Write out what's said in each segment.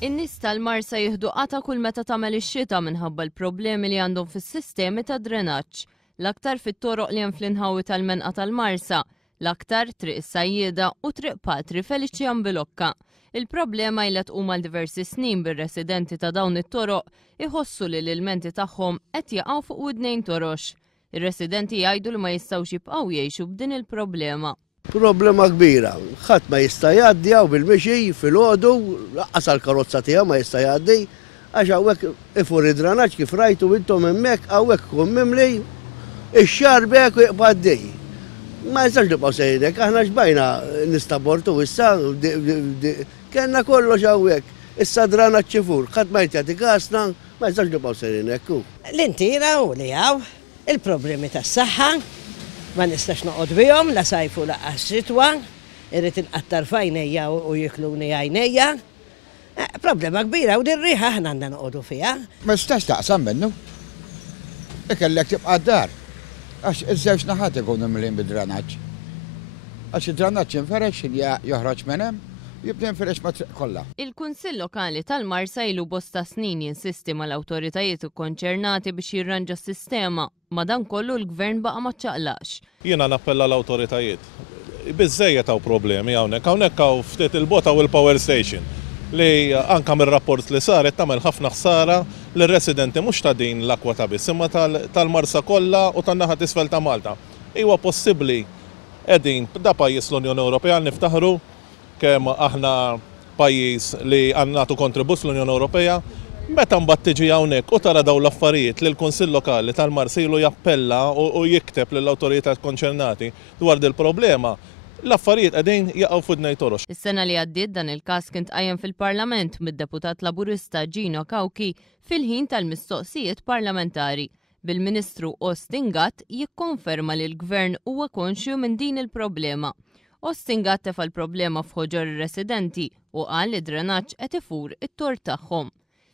In-nies tal-Marsa jieħdu qata kull meta tagħmel ix-xita minħabba l-problemi li għandhom fis-sistemi ta' drenaġġ. L-aktar fit-toroq li hemm fl-inħawi tal-menqa tal-Marsa, l-aktar triq is-Sajjieda u triq Patri Feliċjan Bilokka. Il-problema ilha tqum għal diversi snin bir-residenti ta' dawn it-toroq iħossu li l-ilmenti tagħhom qed jaqgħu fuq widnejn torox. Ir-residenti jgħidu li ma jistgħux jibqgħu jgħixu b'din il-problema. Problema kbira, ħadd ma jista' jgħaddi hawn bil-mixi fil-għodu, laqqas għall-karozza tiegħu ma jista' jgħaddi, għax hawnhekk ifur id-dranaġġ kif rajtu intom hemmhekk hawnhekk ikun mimli ix-xarbek u jibqa' għaddej. Ma jistax nibqgħu sejnek, aħna x'bajna nistabortu issa, kellna kollox hawnhekk, issa dranaġġ ifur, ħadd ma jagħti gasna, ma jistax nibqgħu sejnek. L-intira u li hawn il-problemi tas-saħħa. Ma nistax noqgħod bihom la sajfu laqqas xitwa, irrid inqattar f'għajnejja u jikluni għajnejja. Problema kbira u dir-riħa aħna għandna noqogħdu fiha. Ma nistax taqsam minnu. Ikellek tibqa' d-dar. Għax iż-żewġ naħat ikunu mlin bid-dranaġġ. Għax id-dranaġġ jinferex joħroġ minn hemm, jibda jinferex ma triq kollha. Il-Kunsill Lokali tal-Marsa ilu bosta snin jinsisti mal-awtoritajiet ikkonċernati biex jirranġa s-sistema. Madankollu l-gvern baqa' ma ċċaqlax. Jiena nappella l-awtoritajiet. Biżżejjed hawn problemi hawnhekk hawn ftit il-bota u l-power station li anke mir-rapport li saret tagħmel ħafna ħsara lir-residenti mhux ta' din l-akwa ta' biss imma tal-Marsa kollha u tan-naħa t'isfel ta' Malta. Iwa possibbli qegħdin da pajjiż l-Unjoni Ewropea niftaħru kemm aħna pajjiż li għandnatu kontribut l-Unjoni Ewropea. Meta mbagħad tiġi hawnhekk u tara dawn l-affarijiet li l-Kunsill Lokali tal-Marsa ilu jappella u jikteb lill-awtoritajiet konċernati dwar il problema, l-affarijiet qegħdin jaqgħu f'idnej torox. Is-sena li għaddiet dan il-każ kien tqajjem fil-Parlament mid-deputat Laburista Gino Kawki fil-ħin tal-mistoqsijiet parlamentari. Bil-Ministru Austin Gatt jikkonferma li l-Gvern huwa konxju minn din il-problema. Austin Gatt tefa' l-problema f'ħoġor ir-residenti u qal li drenaġġ qed ifur it-tort tagħhom.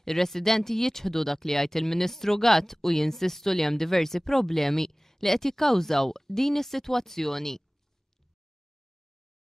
Ir-residenti jiġħdu dak li jgħid il-Ministru Gatt u jinsistu li hemm diversi problemi li qed jikkawżaw din is-sitwazzjoni.